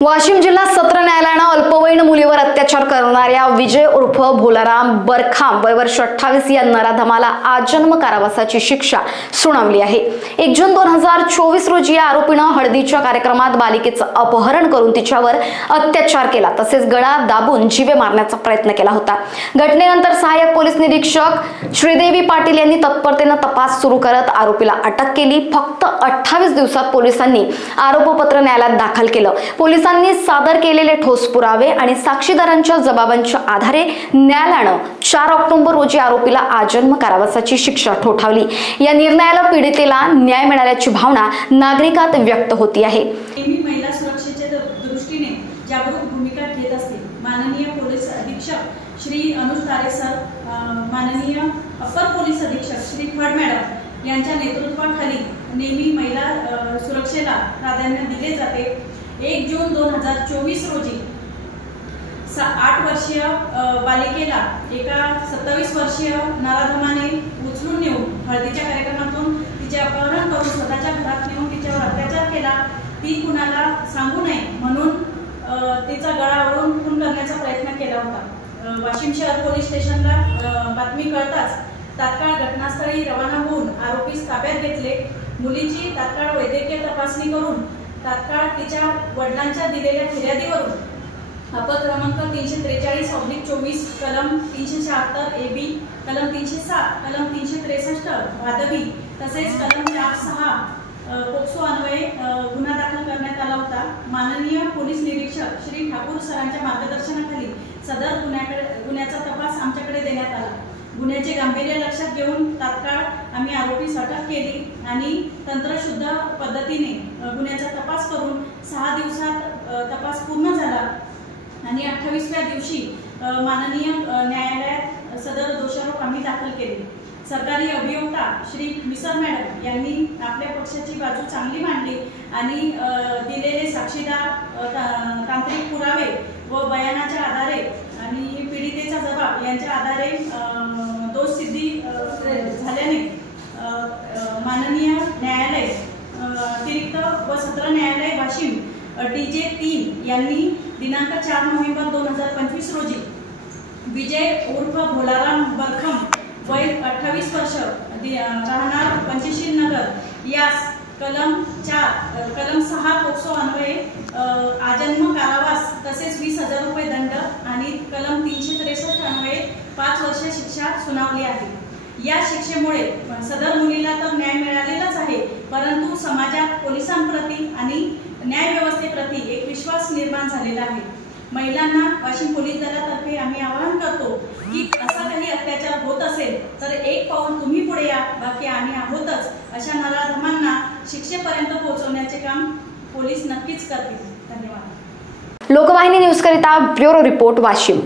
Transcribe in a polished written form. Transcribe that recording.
वाशिम जिल्हा सत्र न्यायालयाने अल्पवयीन मुलीवर अत्याचार करणाऱ्या विजय उर्फ भोलाराम बरखाम वय वर्ष 28 या नराधमाला आजन्म कारावासाची शिक्षा सुनावली आहे। 1 जून 2024 रोजी या आरोपीने हळदीच्या कार्यक्रमात बालिकेचं अपहरण करून तिच्यावर अत्याचार केला, तसेच गळा दाबून जीवे मारण्याचा प्रयत्न केला होता। घटनेनंतर सहाय्यक पोलीस निरीक्षक श्रीदेवी पाटील यांनी तत्परतेने तपास सुरू करत आरोपीला अटक केली। फक्त 28 दिवसात पोलिसांनी आरोपपत्र न्यायालयात दाखल केलं। पोलिसांनी सादर केलेले ठोस पुरावे आणि साक्षीदारांच्या जबाबांच्या आधारे न्यायालयाने 4 ऑक्टोबर रोजी आरोपीला आजन्म कारावासाची शिक्षा ठोठावली। या निर्णयाला पीडितेला न्याय मिळाल्याची भावना नागरिकांत व्यक्त होती आहे। महिला सुरक्षेच्या दृष्टीने जागरूक भूमिका घेत असते। माननीय पोलीस अधीक्षक श्री अनुज तारे सर, माननीय अपर पोलीस अधीक्षक श्री फड मॅडम यांच्या नेतृत्वाखाली नेहमी महिला सुरक्षेला प्राधान्य दिले जाते। 1 जून 2024 रोजी 8 वर्षीय बालिकेला एका 27 वर्षीय नराधमाने उचलून नेऊन हळदीच्या कार्यक्रमातून तिचे अपहरण करून स्वतःच्या घरात नेऊन तिच्यावर अत्याचार केला। ती कुणाला सांगू नये म्हणून तिचा गळा ओढून खून करण्याचा प्रयत्न केला होता। वाशिम शहर पोलीस स्टेशनला बातमी कळताच तात्काळ घटनास्थळी रवाना होऊन आरोपीस ताब्यात घेतले। मुलीची तात्काळ वैद्यकीय तपासणी करून तात्काळ तिच्या वडिलांच्या दिलेल्या फिर्यादीवरून अपद क्रमांक 343/24 कलम 376 AB, कलम 307, कलम 363 भादवी तसेच कलम 4(6) पोक्सो अन्वये गुन्हा दाखल करण्यात आला होता। माननीय पोलीस निरीक्षक श्री ठाकूर सरांच्या मार्गदर्शनाखाली सदर गुन्ह्याचा तपास आमच्याकडे देण्यात आला। गुन्ह्याचे गांभीर्य लक्षात घेऊन तात्काळ आम्ही आरोपीस अटक केली आणि तंत्रशुद्ध पद्धतीने गुन्ह्याचा तपास करून 6 दिवसात तपास पूर्ण झाला आणि 28व्या दिवशी माननीय न्यायालयात सदर दोषारोप आम्ही दाखल केले। सरकारी अभियोक्ता श्री मिसर मॅडम यांनी आपल्या पक्षाची बाजू चांगली मांडली आणि दिलेले साक्षीदार, तांत्रिक पुरावे व बयानाच्या आधारे आणि पीडितेचा जबाब यांच्या आधारे दोष सिद्धी झाल्याने माननीय न्यायालय अतिरिक्त व सत्र न्यायालय वाशिम DJ 3 यांनी दिनांक 4 नोव्हेंबर 2025 रोजी विजय उर्फ भोलाराम बरखाम वय 28 वर्ष राहणार पंचशील नगर यास कलम 6 पोक्सो अन्वये आजन्म कारावास तसेच 20,000 रुपये दंड आणि कलम 363 अन्वये 5 वर्ष शिक्षा सुनावली आहे। या शिक्षेमुळे सदर मुलीला तर न्याय मिळालेलाच आहे, परंतु समाजात पोलिसांप्रती आणि न्याय व्यवस्थेप्रती एक विश्वास निर्माण झालेला आहे। महिलांना वाशिम पोलीस दलातर्फे आम्ही आवाहन करतो की असा काही अत्याचार होत असेल तर एक पाऊल तुम्ही पुढे या, बाकी आम्ही आहोतच। अशा नराधमांना शिक्षेपर्यंत पोहोचवण्याचे काम पोलीस नक्कीच करतील। धन्यवाद। लोकवाहिनी न्यूज करिता ब्युरो रिपोर्ट वाशिम।